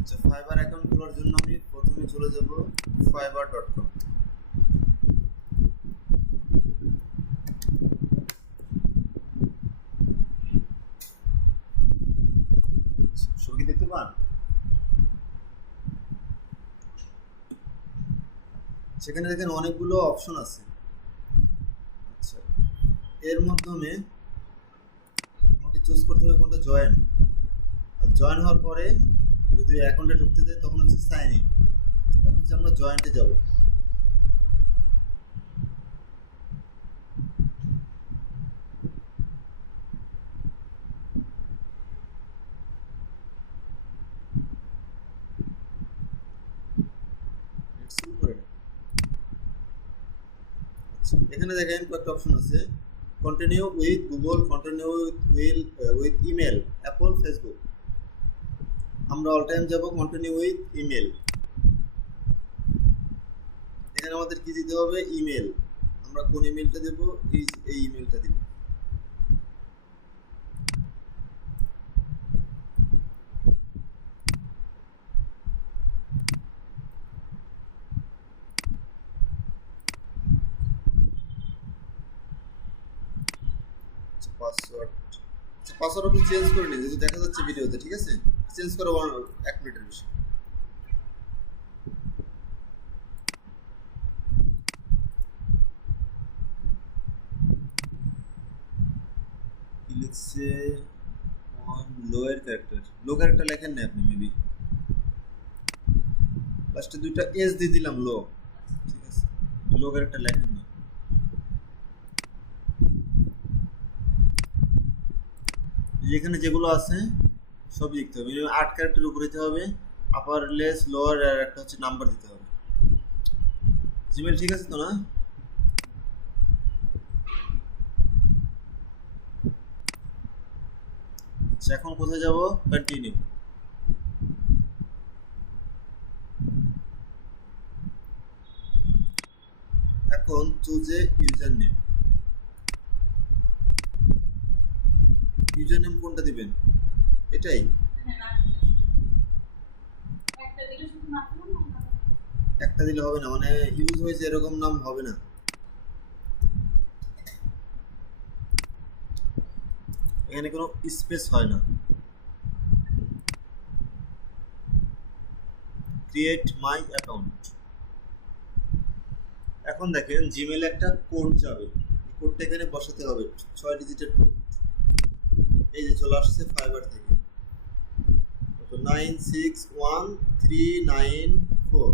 আচ্ছা, fibre account খোলার জন্য আমি প্রথমে চলে যাব fiverr.com। ছবি দেখতে পান? সেখানে দেখেন অনেকগুলো অপশন আছে। আচ্ছা, এর মাধ্যমে আমাকে চুজ করতে হবে কোনটা জয়েন। আর জয়েন হওয়ার পরে যদি অ্যাকাউন্টে ঢুকতে যাই তখন হচ্ছে সাইন ইন। তখন হচ্ছে আমরা জয়েন্টে যাব। আচ্ছা, এখানে দেখেন কয়েকটা অপশন আছে। Continue with Google, continue with email, Apple, Facebook. আমরা অল টাইম যাব কন্টিনিউ উইথ ইমেল। এখানে আমাদের কি দিতে হবে? ইমেল। আমরা কোন ইমেলটা দেব? এই ইমেলটা দিব। পাসওয়ার্ড আপনি চেঞ্জ করে নিন, যেহেতু দেখা যাচ্ছে ভিডিওতে, ঠিক আছে? চেঞ্জ করে 1 মিনিটের বেশি। কি লিখছে? লোয়ার ক্যারেক্টার, লো ক্যারেক্টার লেখেন না আপনি, মেবি লাস্টে দুইটা এস দিয়ে দিলাম, লো। ঠিক আছে, লো ক্যারেক্টার লেখেন না। যেখানে যেগুলো আছে সব লিখতে হবে। 8 ক্যারেক্টার উপরে দিতে হবে, আপার লেস লোয়ার, আর একটা হচ্ছে নাম্বার দিতে হবে। জিমেল ঠিক আছে তো না? আচ্ছা, এখন কোথায় যাব? কন্টিনিউ। এখন চুজে ইউজার নেম। ইউজার নেম কোনটা দিবেন? এটাই? একটা দিলে হবে না, মানে ইউজ হয়েছে এরকম নাম হবে না। এখানে কোনো স্পেস হয় না। Create my account. এখন দেখেন জিমেলে একটা কোড যাবে, কোডটা এখানে বসাতে হবে, 6 ডিজিটের কোড। এই যে চলে আসছে ফাইবার থেকে, 961394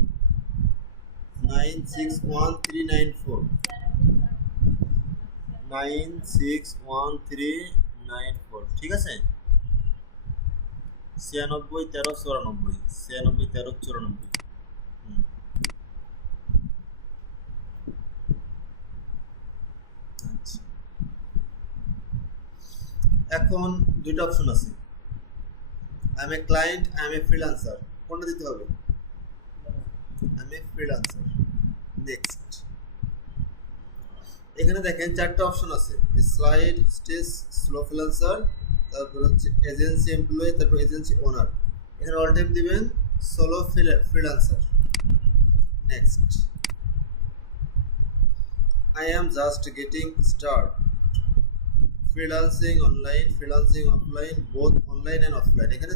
961394 961394, ঠিক আছে? 961394 961394। আচ্ছা, এখন দুইটা অপশন আছে, I am a client, I am a freelancer. কোনটা দিতে হবে? I am a freelancer. Next. এখানে দেখেন 4টা অপশন আছে, স্লাইড, স্টেজ, স্লো ফ্রিল্যান্সার, তারপর হচ্ছে এজেন্সি এমপ্লয়ি, তারপর এজেন্সি ওনার। এখানে অল টাইম দিবেন solo freelancer. Next. I am just getting start, freelancing online, freelancing offline, both online and offline. এখানে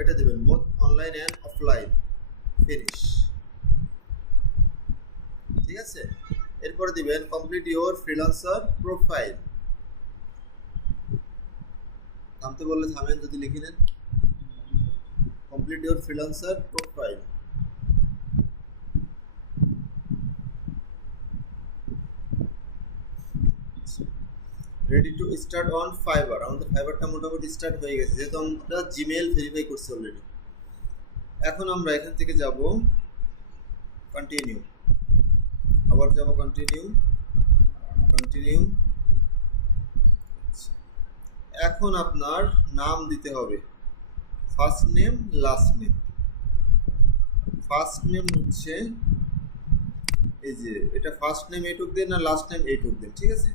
এটা দিবেন both online and offline. Finish. ঠিক আছে, এরপরে দিবেন কমপ্লিট ইওর ফ্রিল্যান্সার প্রোফাইল। থামতে বললে থামেন, যদি লিখে নেন complete your freelancer profile. Ready to start on fibre. আমাদের ফাইবারটা মোটামুটি স্টার্ট হয়ে গেছে, যেহেতু আমরা জিমেল ভেরিফাই করছি অলরেডি। এখন আমরা এখান থেকে যাব কন্টিনিউ, আবার যাব কন্টিনিউ, কন্টিনিউ। এখন আপনার নাম দিতে হবে, first name, last name. First name হচ্ছে এই যে এটা ফার্স্ট নেম এইটুক দেন না লাস্ট নেম এইটুক দেন, ঠিক আছে?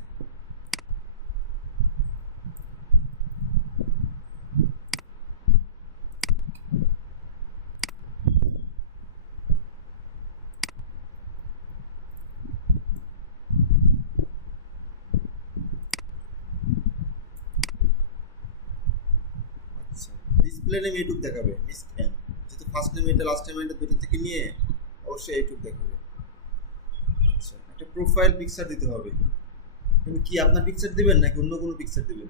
আচ্ছা, ডিসপ্লে নেম এইটুক দেখাবে মিস ক্যান, যেহেতু ফার্স্ট নেম এটা লাস্ট নেম এটা দুটো থেকে নিয়ে অবশ্যই এইটুক দেখাবে। আচ্ছা, একটা প্রোফাইল পিকচার দিতে হবে। তুমি কি আপনার পিকচার দিবেন নাকি অন্য কোনো পিকচার দিবেন?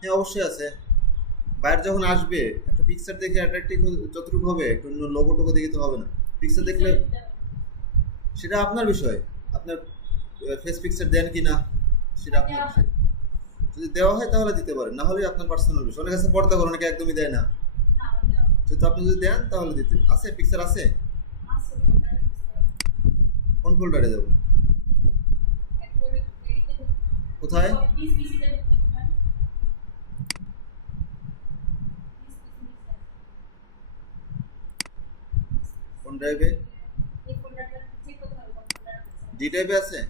হ্যাঁ অবশ্যই আছে। বাইরে যখন আসবে একটা পিকচার দেখে অ্যাট্রাক্টিভ যতটুকু হবে, অন্য লোগো টোগো দেখে তো হবে না। পিকচার দেখলে সেটা আপনার বিষয়, আপনার ফেস পিকচার দেন কি না সেটা আপনার বিষয়। যদি দেওয়া হয় তাহলে দিতে পারেন, না হলে আপনার পার্সোনাল বিষয়। অনেক কাছে পর্দা করে, অনেকে একদমই দেয় না। যেহেতু আপনি যদি দেন তাহলে দিতে। আছে পিকচার আছে? কোন ফোল্ডারে যাব? কোথায়? কোন ড্রাইভে? ডি ড্রাইভে আছে?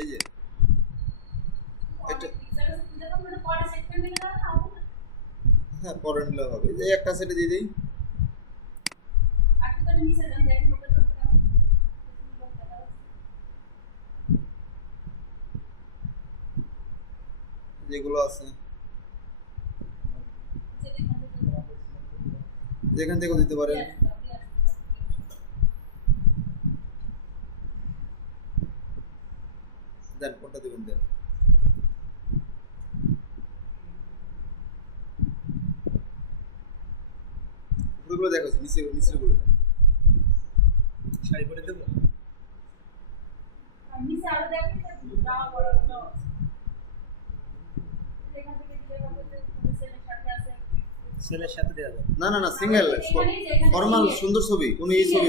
এই যে এটা, হ্যাঁ পরে নিলে হবে। এই একটা সেটে দিয়ে দিই। যেগুলো আছে যেখান থেকেও দিতে পারেন। দেন কোনটা দেবেন দেন। উপরেগুলো দেখো, নিচের গুলো সারি করে দেবো। সেলের সাথে দেওয়া যাবে না না না, সিঙ্গেল ফর্মাল সুন্দর ছবি। কোন এই ছবি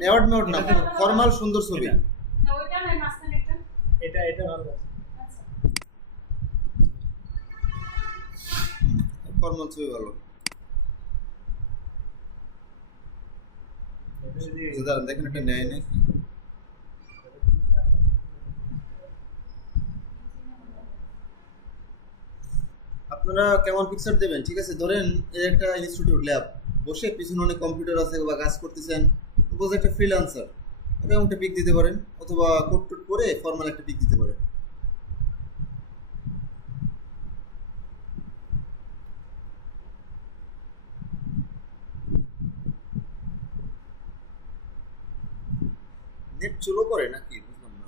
নেওয়ার না, ফর্মাল সুন্দর ছবি। এটা এটা ভালো আছে। ফর্মাল ছবি ভালো। দাঁড়ান দেখেন একটা নেয় নাকি। আপনারা কেমন পিকচার দেবেন? ঠিক আছে, ধরেন এই একটা ইনস্টিটিউট ল্যাব, বসে পিছনে অনেক কম্পিউটার আছে বা কাজ করতেছেন, সাপোজ একটা ফ্রিল্যান্সার, এরকম একটা পিক দিতে পারেন, অথবা কোট টোট করে ফর্মাল একটা পিক দিতে পারেন। নেট চলো করে নাকি বুঝলাম না।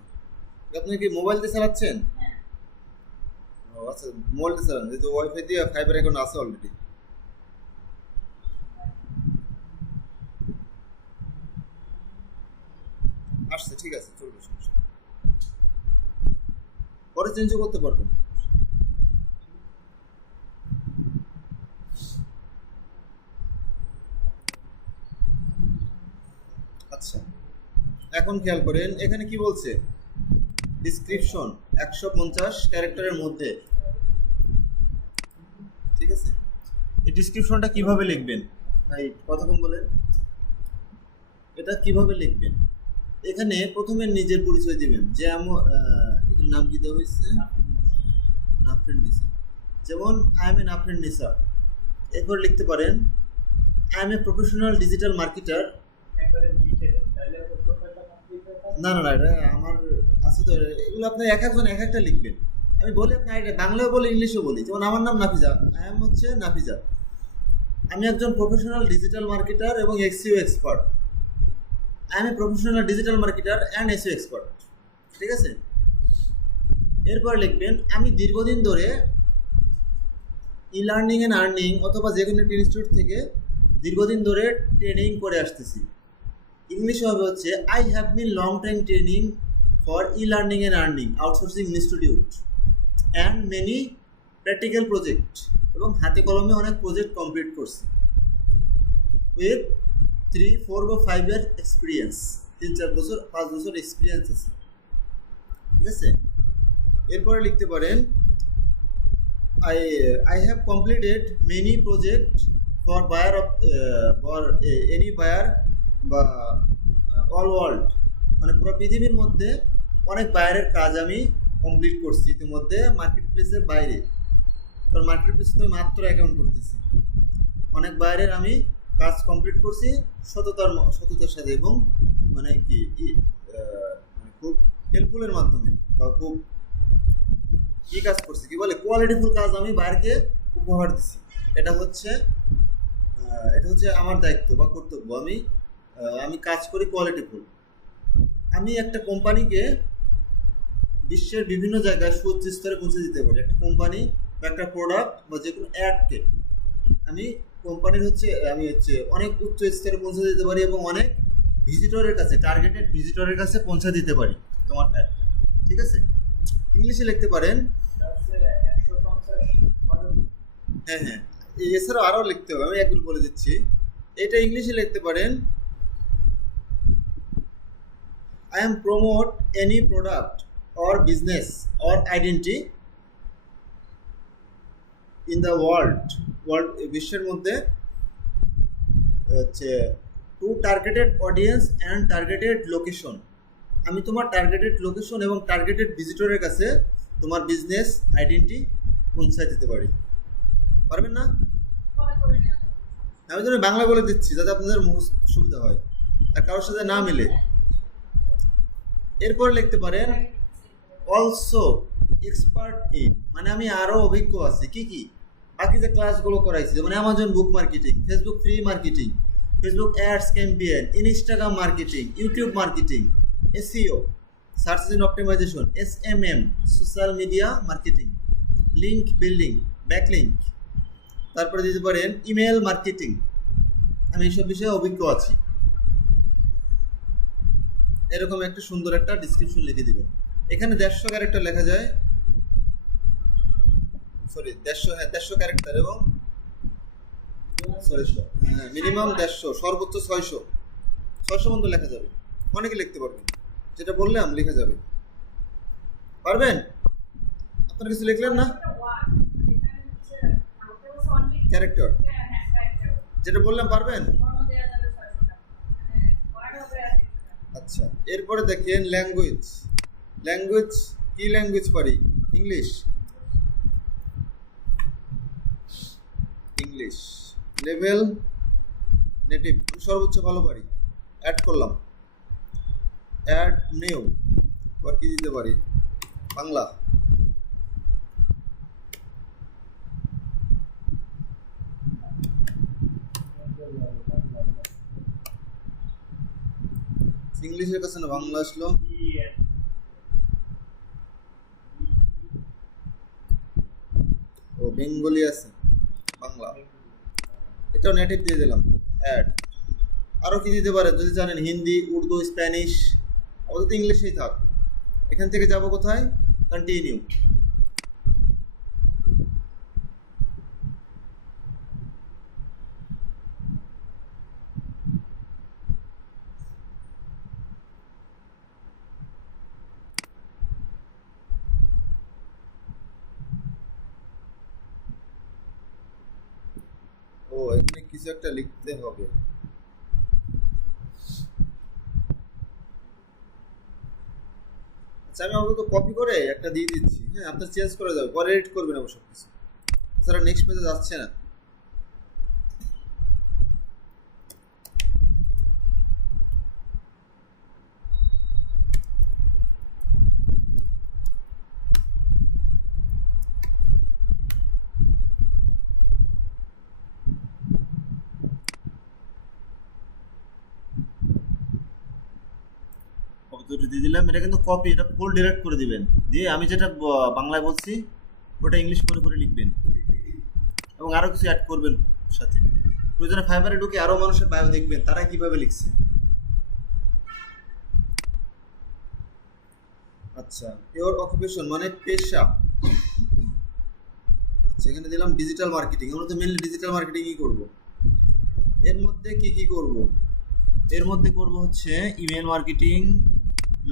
আপনি কি মোবাইল দিয়ে চালাচ্ছেন? ও আচ্ছা, মোবাইল দিয়ে চালান, যেহেতু ওয়াইফাই দিয়ে ফাইবার এখন আছে অলরেডি। আসছে, ঠিক আছে, চলবে, সমস্যা নেই। পরে চেঞ্জও করতে পারবেন। আচ্ছা, এখন খেয়াল করেন এখানে কি বলছে, ডিসক্রিপশন 150 ক্যারেক্টারের মধ্যে, ঠিক আছে? এই ডিসক্রিপশনটা কিভাবে লিখবেন ভাই, কথা কম বলেন। এটা কিভাবে লিখবেন? এখানে প্রথমে নিজের পরিচয় দিবেন, যে এখানে নাম কি দেওয়া হয়েছে, নাফরিন নিসা। যেমন আই এম এ নাফরিন নিসা। এরপর লিখতে পারেন I am a professional digital marketer. না না না, এটা আমার আছে তো, এগুলো আপনি এক একজন এক একটা লিখবেন। আমি বলি আপনি বাংলাও বলি ইংলিশেও বলি। যেমন আমার নাম নাফিজা, আই এম হচ্ছে নাফিজা, আমি একজন প্রফেশনাল ডিজিটাল মার্কেটার এবং SEO expert. I am a professional digital marketer and SEO expert, ঠিক আছে? এরপর লিখবেন আমি দীর্ঘদিন ধরে ই লার্নিং অ্যান্ড আর্নিং অথবা যে কোনো একটা ইনস্টিটিউট থেকে দীর্ঘদিন ধরে ট্রেনিং করে আসতেছি। ইংলিশে হবে হচ্ছে I have been long time training for e learning and earning outsourcing institute and many practical project, এবং হাতে কলমে অনেক প্রজেক্ট কমপ্লিট করছি উইথ 3, 4 বা 5 ইয়ার এক্সপিরিয়েন্স। 3-4 বছর 5 বছর এক্সপিরিয়েন্স আছে, ঠিক আছে? এরপরে লিখতে পারেন I have completed many projects for buyer of for any buyer বা all world, মানে পুরো পৃথিবীর মধ্যে অনেক বায়ারের কাজ আমি কমপ্লিট করছি ইতিমধ্যে মার্কেট প্লেসের বাইরে। কারণ মার্কেট প্লেসে তো মাত্র অ্যাকাউন্ট করতেছি, অনেক বায়ারের আমি কাজ কমপ্লিট করছি সততার সাথে এবং মানে কি মানে খুব হেল্পফুলের মাধ্যমে বা খুব কি কাজ করছি কি বলে কোয়ালিটিফুল কাজ আমি বাইরকে উপহার দিছি। এটা হচ্ছে আমার দায়িত্ব বা কর্তব্য। আমি কাজ করি কোয়ালিটিফুল। আমি একটা কোম্পানিকে বিশ্বের বিভিন্ন জায়গায় সুউচ্চ স্তরে পৌঁছে দিতে পারি। একটা কোম্পানি বা একটা প্রোডাক্ট বা যে কোনো অ্যাডকে আমি অনেক উচ্চ স্তরে পৌঁছে দিতে পারি এবং অনেক ভিজিটরের কাছে, টার্গেটেড ভিজিটরের কাছে পৌঁছে দিতে পারি তোমার অ্যাডটা। ঠিক আছে, ইংলিশে লিখতে পারেন। হ্যাঁ, এছাড়াও আরও লিখতে হবে, আমি একগুলো বলে দিচ্ছি। এটা ইংলিশে লিখতে পারেন I am promote any product or business or identity in the world বিশ্বের মধ্যে হচ্ছে to targeted audience and targeted location. আমি তোমার টার্গেটেড লোকেশন এবং টার্গেটেড ভিজিটরের কাছে তোমার বিজনেস আইডেন্টি পৌঁছায় দিতে পারি। পারবেন না? আমি তো বাংলা বলে দিচ্ছি যাতে আপনাদের সুবিধা হয় আর কারোর সাথে না মিলে। এরপর লিখতে পারেন অলসো এক্সপার্ট ইন, মানে আমি আরও অভিজ্ঞ আছি কি বাকি যে ক্লাসগুলো করাইছি, যেমন Amazon book marketing, Facebook free marketing, Facebook ads campaign, Instagram marketing, YouTube marketing, SEO, search engine optimization, SMM, social media marketing, link building, backlink, তারপরে দিতে পারেন ইমেল মার্কেটিং। আমি এইসব বিষয়ে অভিজ্ঞ আছি। এরকম একটা সুন্দর একটা ডিসক্রিপশন লিখে দিবেন। এখানে 150 ক্যারেক্টার লেখা যায়, 150 ক্যারেক্টার এবং মিনিমাম 150, সর্বোচ্চ 600 পর্যন্ত লেখা যাবে। অনেকে লিখতে পারবেন, যেটা বললাম লেখা যাবে। পারবেন? আপনারা কিছু লিখলেন না? ক্যারেক্টার যেটা বললাম পারবেন? আচ্ছা, এরপরে দেখেন ল্যাঙ্গুয়েজ কি ল্যাঙ্গুয়েজ পারি? ইংলিশ লেভেল নেটিভ সর্বোচ্চ ভালো পারি। অ্যাড করলাম, অ্যাড নিউ, আবার কি দিতে পারি? বাংলা। ইংলিশের কাছে না বাংলা আসলো। ও বেঙ্গলি আছে, বাংলা, এটাও নেটিভ দিয়ে দিলাম। অ্যাড আরও কি দিতে পারেন যদি জানেন? হিন্দি, উর্দু, স্প্যানিশ, আপাতত ইংলিশেই থাক। এখান থেকে যাব কোথায়? কন্টিনিউ। ও এখানে কিছু একটা লিখতে হবে। আচ্ছা, আমি আপনাকে কপি করে একটা দিয়ে দিচ্ছি। হ্যাঁ, আপনার চেঞ্জ করে যাবে, পরে এডিট করবেন অবশ্য কিছু, তাছাড়া নেক্সট পেজে যাচ্ছে না। দিয়ে দিলাম, এটা কিন্তু কপি, এটা ফুল ডিরেক্ট করে দিবেন। দিয়ে আমি যেটা বাংলায় বলছি ওটা ইংলিশ করে লিখবেন এবং আরো কিছু অ্যাড করবেন সাথে। প্রয়োজনে ফাইবারে ঢুকে আরো মানুষের বায়ো দেখবেন তারা কিভাবে লিখছে। আচ্ছা, ইওর অকুপেশন মানে পেশা। আচ্ছা, এখানে দিলাম ডিজিটাল মার্কেটিং। আমরা তো মেনলি ডিজিটাল মার্কেটিংই করব। এর মধ্যে কি করব? এর মধ্যে করব হচ্ছে email marketing,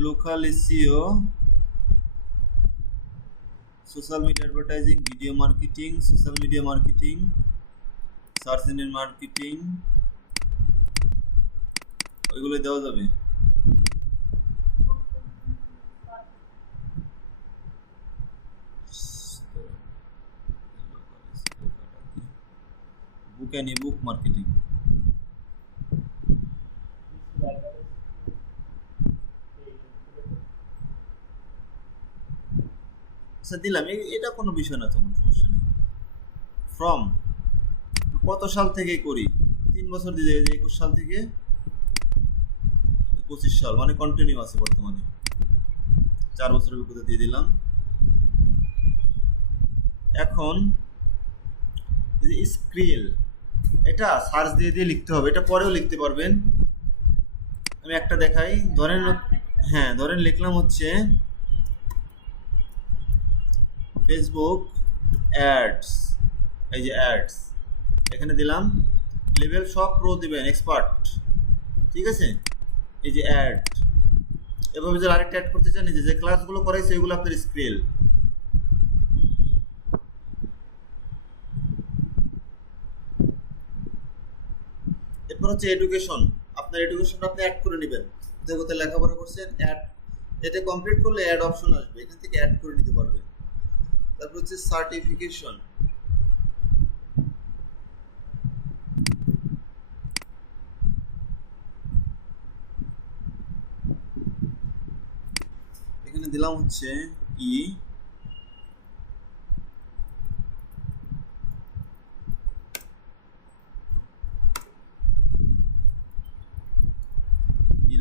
local SEO, social media advertising, video marketing, social media marketing, search engine marketing, ওইগুলো দেওয়া যাবে। Book and ebook marketing. আচ্ছা দিলাম, এটা কোনো বিষয় না, তেমন সমস্যা নেই। ফ্রম কত সাল থেকে করি, 3 বছর দিয়ে 21 সাল থেকে 25 সাল, মানে কন্টিনিউ আছে বর্তমানে। 4 বছরের অভিজ্ঞতা দিয়ে দিলাম। এখন স্ক্রিল, এটা সার্চ দিয়ে দিয়ে লিখতে হবে, এটা পরেও লিখতে পারবেন। আমি একটা দেখাই, ধরেন, হ্যাঁ ধরেন লিখলাম হচ্ছে ফেসবুক অ্যাডস, এই যে অ্যাডস, এখানে দিলাম লেভেল সব প্রো দিবেন, এক্সপার্ট, ঠিক আছে। এই যে অ্যাড, এভাবে যদি আরেকটা অ্যাড করতে চান, যে ক্লাসগুলো করাইছে এগুলো আপনার স্ক্রিল। এরপর হচ্ছে এডুকেশন, আপনার এডুকেশনটা আপনি অ্যাড করে নেবেন, কোথায় কোথায় লেখাপড়া করছেন, অ্যাড, এটা কমপ্লিট করলে অ্যাড অপশন আসবে, এখান থেকে অ্যাড করে নিতে পারবেন। তারপর হচ্ছে সার্টিফিকেশন, এখানে দিলাম হচ্ছে e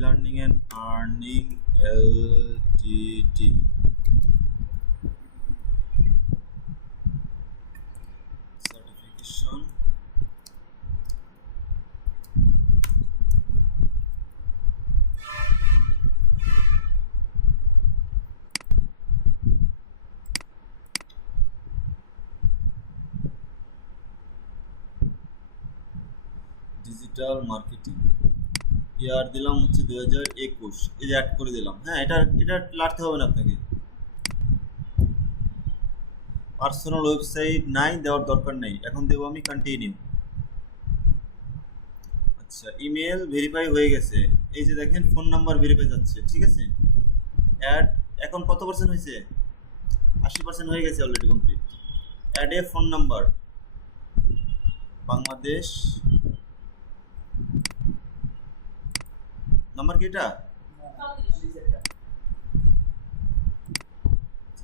learning and earning LTD, certification, digital marketing, year দিলাম হচ্ছে 2021, এই যে অ্যাড করে দিলাম। হ্যাঁ এটা লাড়তে হবে না আপনাকে, পার্সোনাল ওয়েবসাইট নাই, দেওয়ার দরকার নেই, এখন দেবো আমি কন্টিনিউ। আচ্ছা ইমেল ভেরিফাই হয়ে গেছে, এই যে দেখেন ফোন নাম্বার ভেরিফাই যাচ্ছে, ঠিক আছে। অ্যাড এখন কত পার্সেন্ট হয়েছে, 80% হয়ে গেছে already complete. Add a phone number, Bangladesh number কি এটা,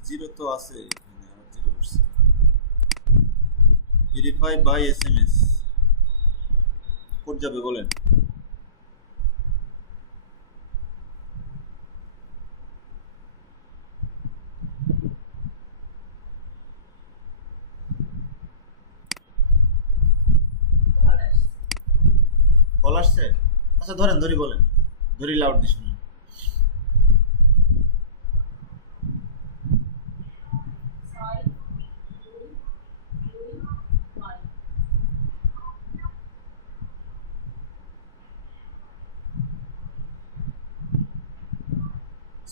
0 তো আছে এখানে, আর 0 আসছে। ভেরিফাই বাই SMS, কোড যাবে বলেন। কল আসছে, আচ্ছা ধরেন, ধরি বলেন, ধরি লাউড দিয়ে শুনুন।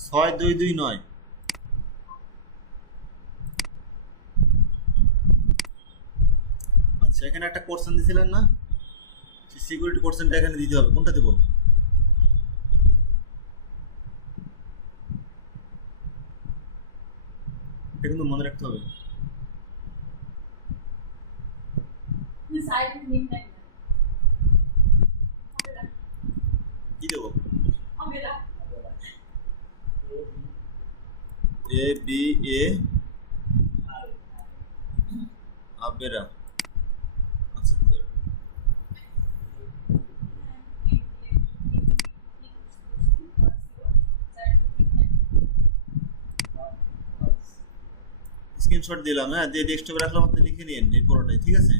ছয় 229, আচ্ছা এখানে একটা কোশ্চেন দিয়েছিলেন না, সিকিউরিটি কোশ্চেনটা এখানে দিতে হবে, কোনটা দেবো, এটা কিন্তু মনে রাখতে হবে। কি দেবো, এ বি এ আবেরা, আচ্ছা স্ক্রিনশট দিলাম, হ্যাঁ দিয়ে ডেস্কটপে রাখলাম, আপনি লিখে নিন এই পুরোটাই, ঠিক আছে।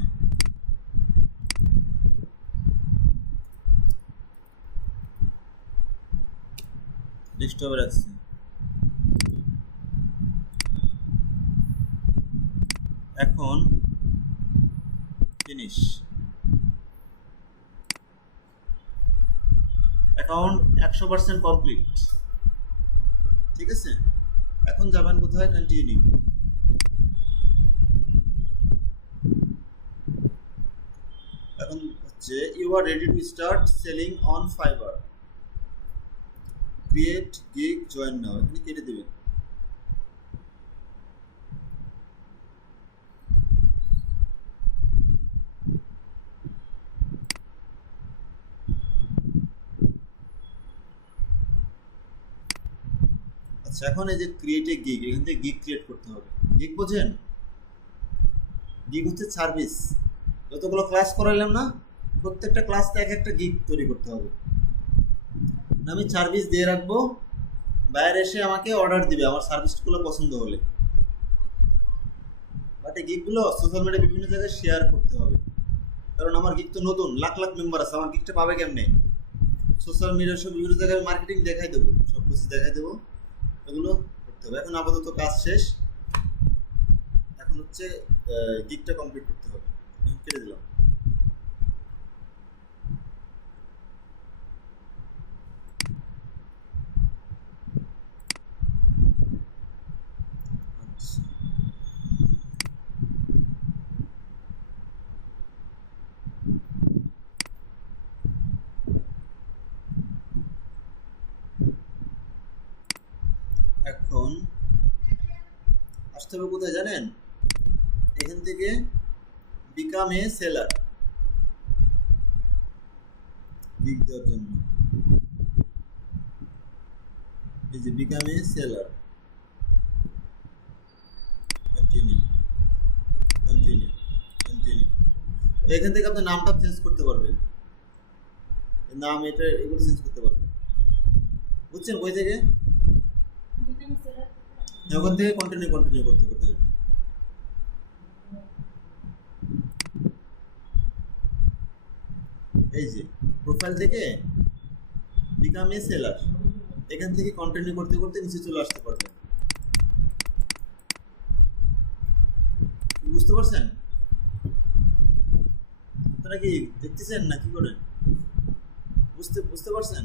ডেস্কটপে রাখছি। এখন ফিনিশ, অ্যাকাউন্ট 100% কমপ্লিট, ঠিক আছে। এখন যাবেন কোথায়, কন্টিনিউ। হচ্ছে you are ready to start selling on Fiverr, create gig join now, এখানে কেটে দেবেন। আচ্ছা, এখন এই যে ক্রিয়েট এ গিগ, এখান থেকে গিগ ক্রিয়েট করতে হবে। গিগ বোঝেন? গিগ হচ্ছে সার্ভিস। যতগুলো ক্লাস করাইলাম না, প্রত্যেকটা ক্লাসতে এক একটা গিগ তৈরি করতে হবে। আমি সার্ভিস দিয়ে রাখবো, বাইরে এসে আমাকে অর্ডার দিবে আমার সার্ভিসগুলো পছন্দ হলে। বাট এই গিগগুলো সোশ্যাল মিডিয়া বিভিন্ন জায়গায় শেয়ার করতে হবে, কারণ আমার গিগ তো নতুন, লাখ লাখ মেম্বার আছে, আমার গিগটা পাবে কেমনে? সোশ্যাল মিডিয়ার সব বিভিন্ন জায়গায় মার্কেটিং দেখাই দেবো, সব কিছু দেখাই দেবো, এগুলো করতে হবে। এখন আপাতত কাজ শেষ, এখন হচ্ছে গিগটা কমপ্লিট করতে হবে। কেটে দিলাম। আচ্ছা, এখন আসতে হবে কোথায় জানেন? এখান থেকে বিকাম এ সেলার, গিগ দেওয়ার জন্য এই যে become a seller, continue continue continue. এখান থেকে আপনি নামটা চেঞ্জ করতে পারবেন, নাম এটা এগুলো চেঞ্জ করতে পারবেন। বুঝছেন? ওই থেকে ওখান থেকে কন্টিনিউ কন্টিনিউ করতে করতে হবে। এই যে প্রোফাইল থেকে বিকাম এ সেলার, এখান থেকে কন্টিনিউ করতে করতে নিচে চলে আসতে পারবেন। বুঝতে পারছেন? আপনারা কি দেখতেছেন না কি করেন? বুঝতে পারছেন?